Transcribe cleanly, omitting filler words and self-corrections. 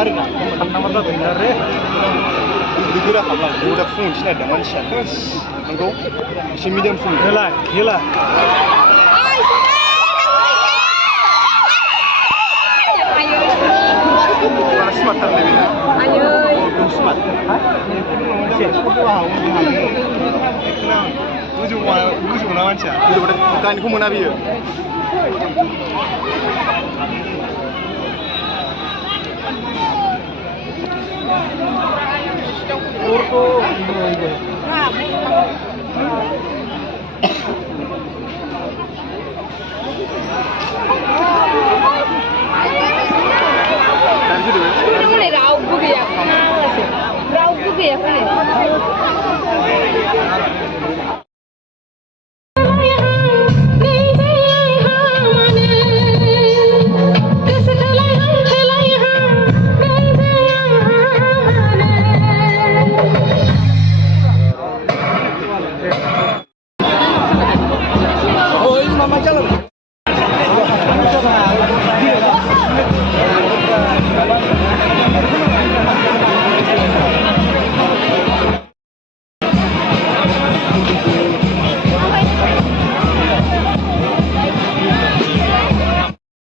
गारि ना नाम्बार जादों रे गोरा खालाम गोरा फुं सिनायदों मानसिया नंगौ एसे मिडियाम फुं हेला smart tak lebih na? Ayo. Belum smart. Ujung mana macam? Kan aku mana biar? Oh, ini mama jalan.